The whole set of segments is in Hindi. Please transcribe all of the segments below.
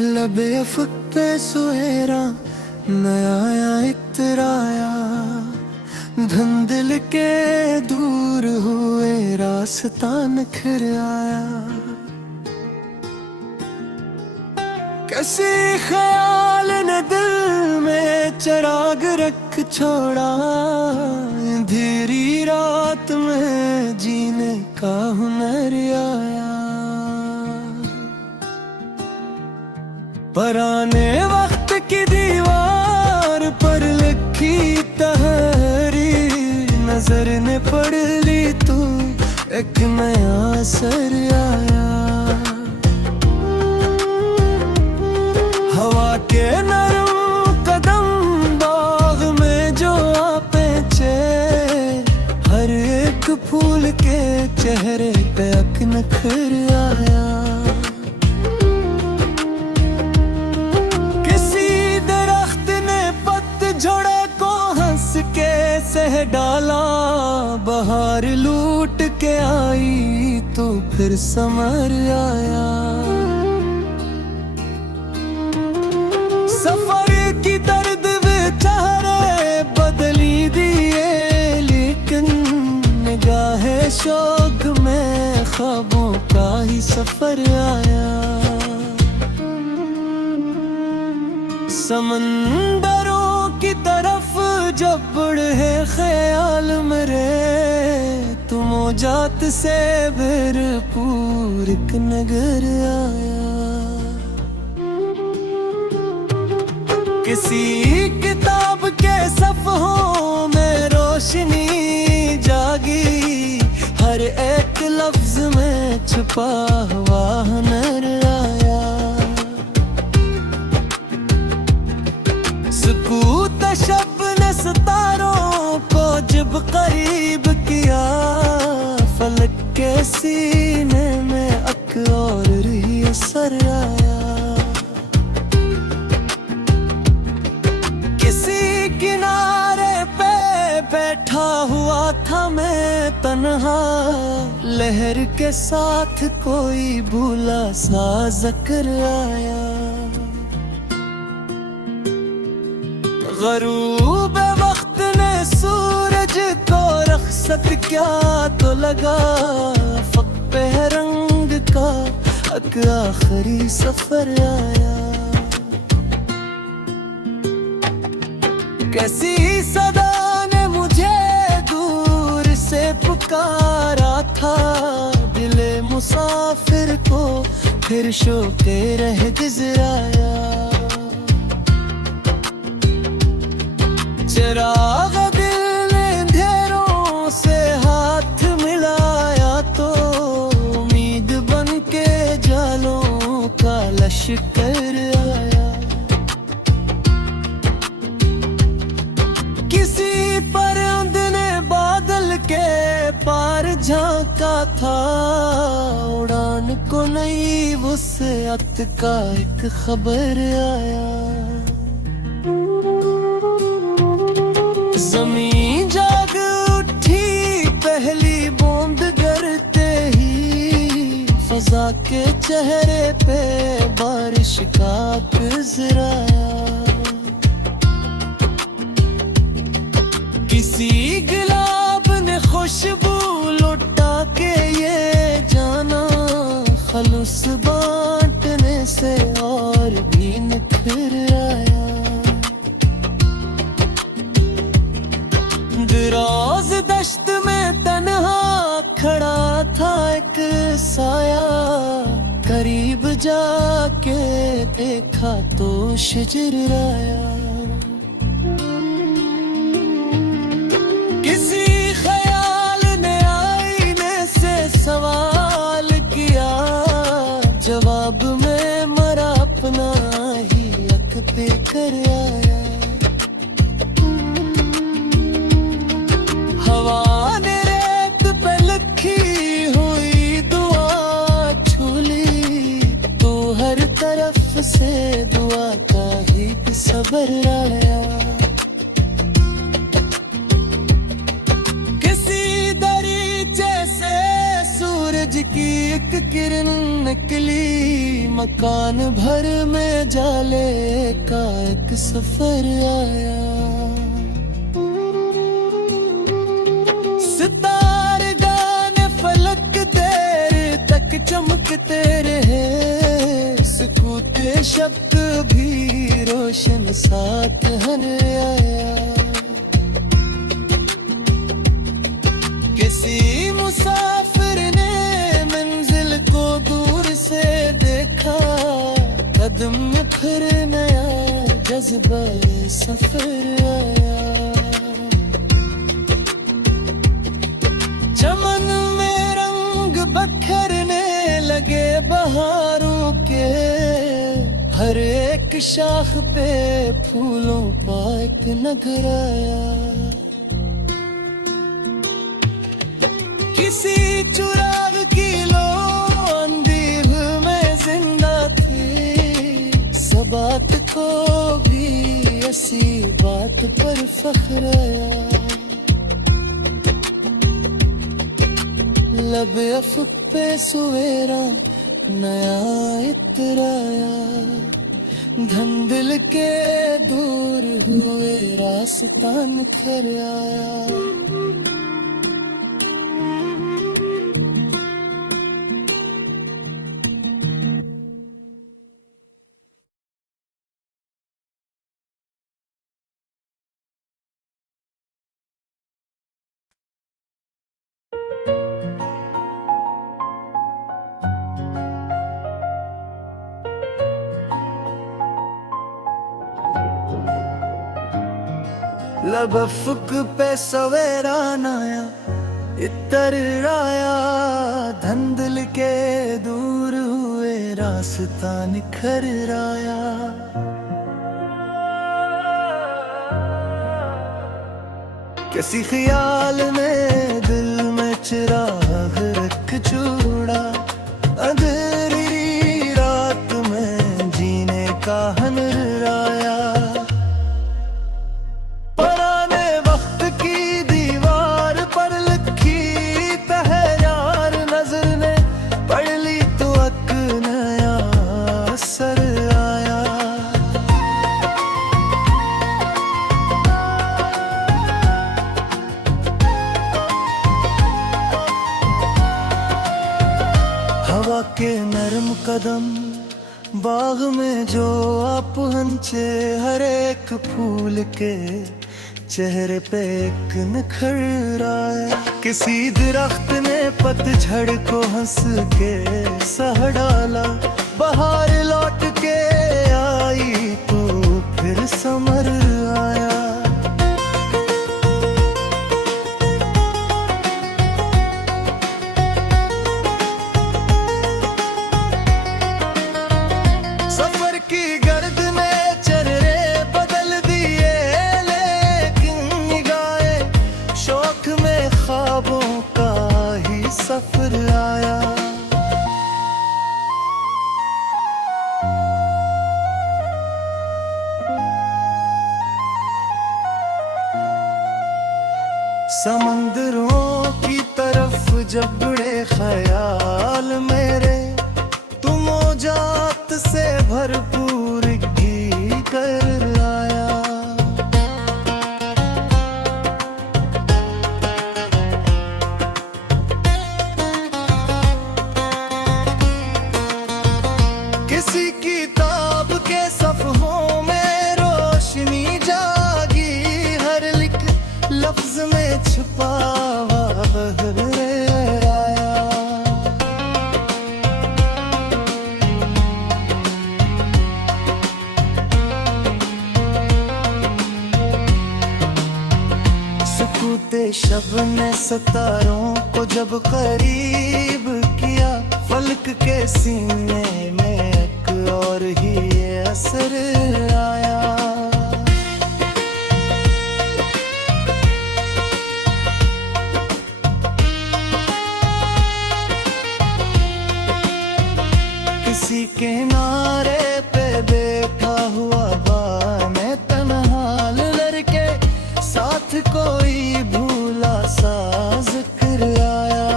लबे अफक पे सुहेरा नया आया इतराया, धुंधल के दूर हुए रास्ता नखर आया। किसी ख्याल ने दिल में चिराग रख छोड़ा, अंधेरी रात में जीने का हुनर आया। पुराने वक्त की दीवार पर लिखी तहरी, नजर ने पढ़ ली तू एक नया असर आया। हवा के नरम कदम बाग में जो आपे चे, हर एक फूल के चेहरे पे अक नखर आया। झोड़े को हंस के सह डाला, बहार लूट के आई तो फिर समर आया। सफर की दर्द बेचारे बदली दिए, लेकिन निगाहे शौक में ख्वाबों का ही सफर आया। समंदरों की तरफ जब बढ़े ख्याल मेरे, तुम जात से भरपूर एक नगर आया। किसी किताब के सफ़हों में रोशनी जागी, हर एक लफ्ज में छुपा हुआ हुनर आया। सुकूत शब ने सितारों को जब करीब किया, फलक के सीने में अक और रही असर आया। किसी किनारे पे बैठा हुआ था मैं तन्हा, लहर के साथ कोई भूला सा ज़िक्र आया। गरूब वक्त ने सूरज को रख्सत क्या तो लगा, फक पे रंग का एक आखिरी सफर आया। कैसी सदा ने मुझे दूर से पुकारा था, दिले मुसाफिर को फिर शौक़े रह गुज़राया। चिराग दिल ने अंधेरों से हाथ मिलाया, तो उम्मीद बन के जालों का लश्कर आया। किसी परिंद ने बादल के पार झांका था, उड़ान को नई वुसअत का एक खबर आया। ज़मीं जाग उठी पहली बूंद गिरते ही, फ़ज़ा के चेहरे पे बारिश का गुज़राया। किसी गुलाब ने खुशबू लुटा के ये जाना, खलूस बांटने से और भी निखर आया। दराज दश्त में तन्हा खड़ा था एक साया, करीब जाके देखा तो शजर आया। किसी ख्याल ने आईने से सवाल किया, जवाब में मरा अपना ही अक पे कर आया। हवा ने रेत पे लिखी हुई दुआ छूली, तो हर तरफ से दुआ का ही सबर आया। किसी दरीचे से सूरज सूरज की एक किरण निकली, मकान भर में जाले का एक सफर आया। सितारे गाने फलक देर तक चमकते रहे, सकूते शब्द भी रोशन साथ हर आया। किसी मुसाफिर ने मंजिल को दूर से देखा, कदम में फिर नया जज्बा सफर आया। चमन में रंग बखरने लगे बहारों के, हर एक शाख पे फूलों का एक नगर आया। किसी चुराग की लो अंधेर में जिंदा थी, सब बात को भी ऐसी बात पर फख्र आया। लब अफ़क़ पे सुवेरा नया इत्र आया, धंधल के दूर हुए रास्ता निखर आया। लब अफ़क़ पे सवेरा नया इत्र आया, धंधल के दूर हुए रास्ता निखर आया। किसी ख्याल ने दिल में चिराग रख छोड़ा, अंधेरी रात में जीने का हुनर आया। पुराने वक्त की दीवार पर लिखी तहरीर नजर ने पढ़ ली तो एक नया असर आया। हवा के नरम कदम बाग में जो आप हंचे, हर एक फूल के चेहरे पे एक निखर आया। किसी दरख्त ने पतझड़ को हंस के सह डाला, बहार लौट के आई तो फिर समर आया। सफर की गर्द ने चेहरे बदल दिए, लेकिन निगाहे शौक में ख्वाबों का ही सफर आया। समंदरों की तरफ जब बढ़े ख्याल मेरे, तुम मौजात से भरपूर घी कर आया। किसी किताब के सफ़हों में रोशनी जागी, हर लिख लफ्ज में छुपा हुआ बहर आया। सकूते शब ने सितारों को जब करीब किया, फलक के सीने में एक और ही असर आया। किसी किनारे पे बैठा हुआ बाने तन्हा लड़के, साथ कोई भूला सा जिक्र आया।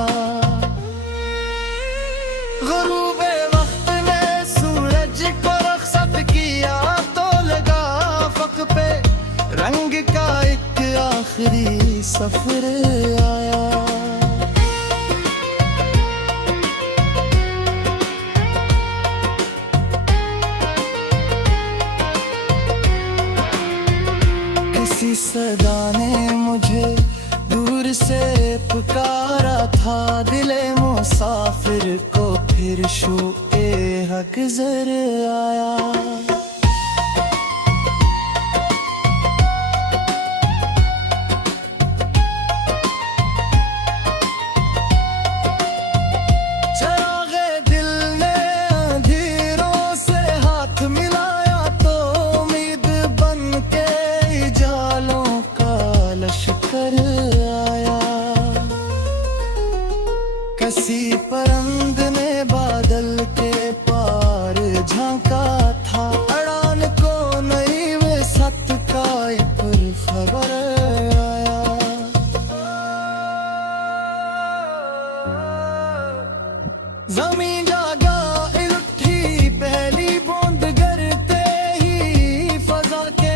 सफर आया। किसी सदा ने मुझे दूर से पुकारा था, दिले मुसाफिर को फिर शोए हक ज़र आया। चरागे दिल ने अंधेरों से हाथ मिलाया तो उम्मीद बन के जालों का लश्कर आया। किसी परंद ने बादल के पार झांका था, अड़ान को नई वे सत का पर खबर आया। जमीन जागा उठी पहली बूंद गिरते ही, फजा के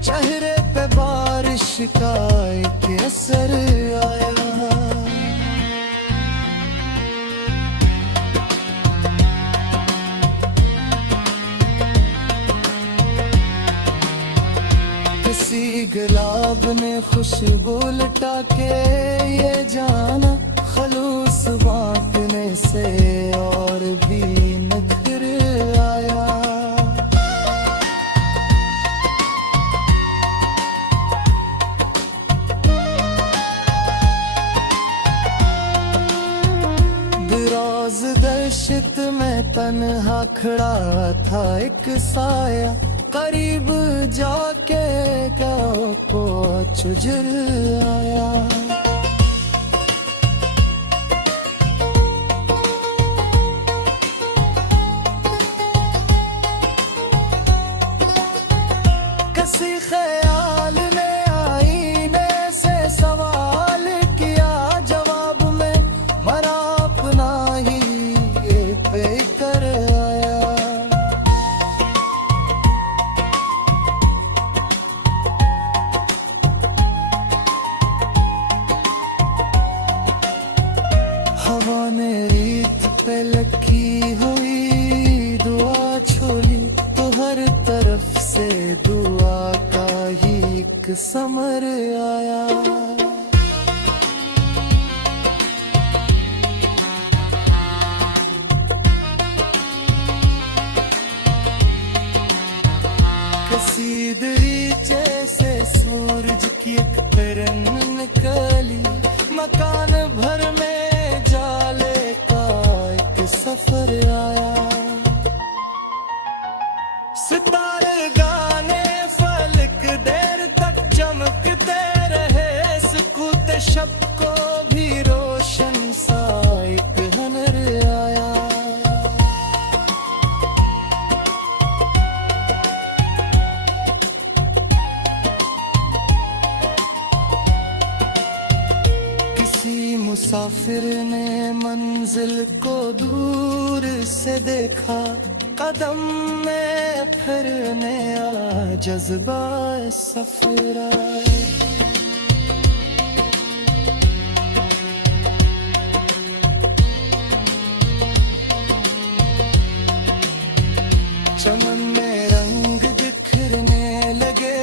चेहरे पे बारिश का एक असर आया। किसी गुलाब ने खुशबू लटा के ये जाना, खलूस बांटने से और भी निखर आया। दराज दहशत में तन्हा खड़ा था एक साया, करीब जाके क्या को चुजर आया। किसी ख्याल ने आईने से सवाल किया, जवाब में मरा अपना ही ये पे कर आया। हवा ने रीत पे लगी हुई दुआ छोली, तो हर तरफ से दुआ का ही एक समर आया। किसी दरीचे से सूरज की एक किरण निकली, मकान भर में जाले का एक सफर आया। सितारे गाने फलक देर तक चमकते रहे, सुकूते शब को भी रोशन सा एक हनर आया। किसी मुसाफिर ने मंजिल को दूर से देखा, कदम में फिर नया जज्बा सफर आए। चमन में रंग बिखरने लगे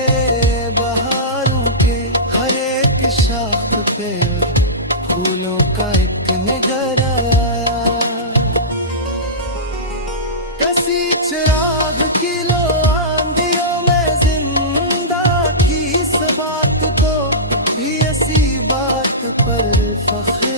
बहारों के, हर एक शाख पे फूलों का एक निगर आया। किसी चिराग की लो आंधियों में जिंदा की इस बात को भी, ऐसी बात पर फख्र